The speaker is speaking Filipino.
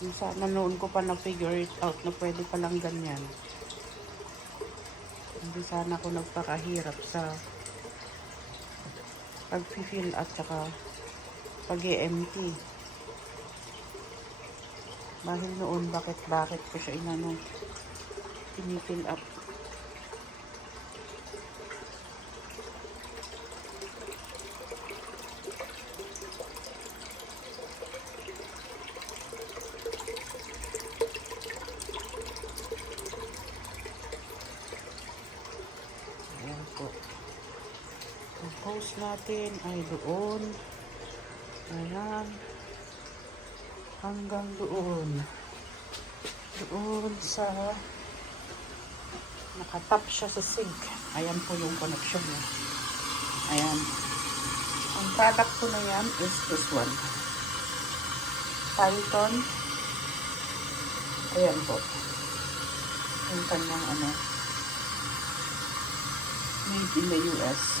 Sana noon ko pa na-figure it out na pwede palang ganyan. Hindi sana ako nagpakahirap sa pag-fill at saka pag-empty. Dahil noon, bakit ko siya pinifill up. Ayan po. Ang post natin ay doon. Ayan. Hanggang doon. Doon sa nakatap siya sa sink. Ayan po yung connection niya. Ayan. Ang product ko na yan is this one. Python. Ayan po. Yung kanyang made in the US.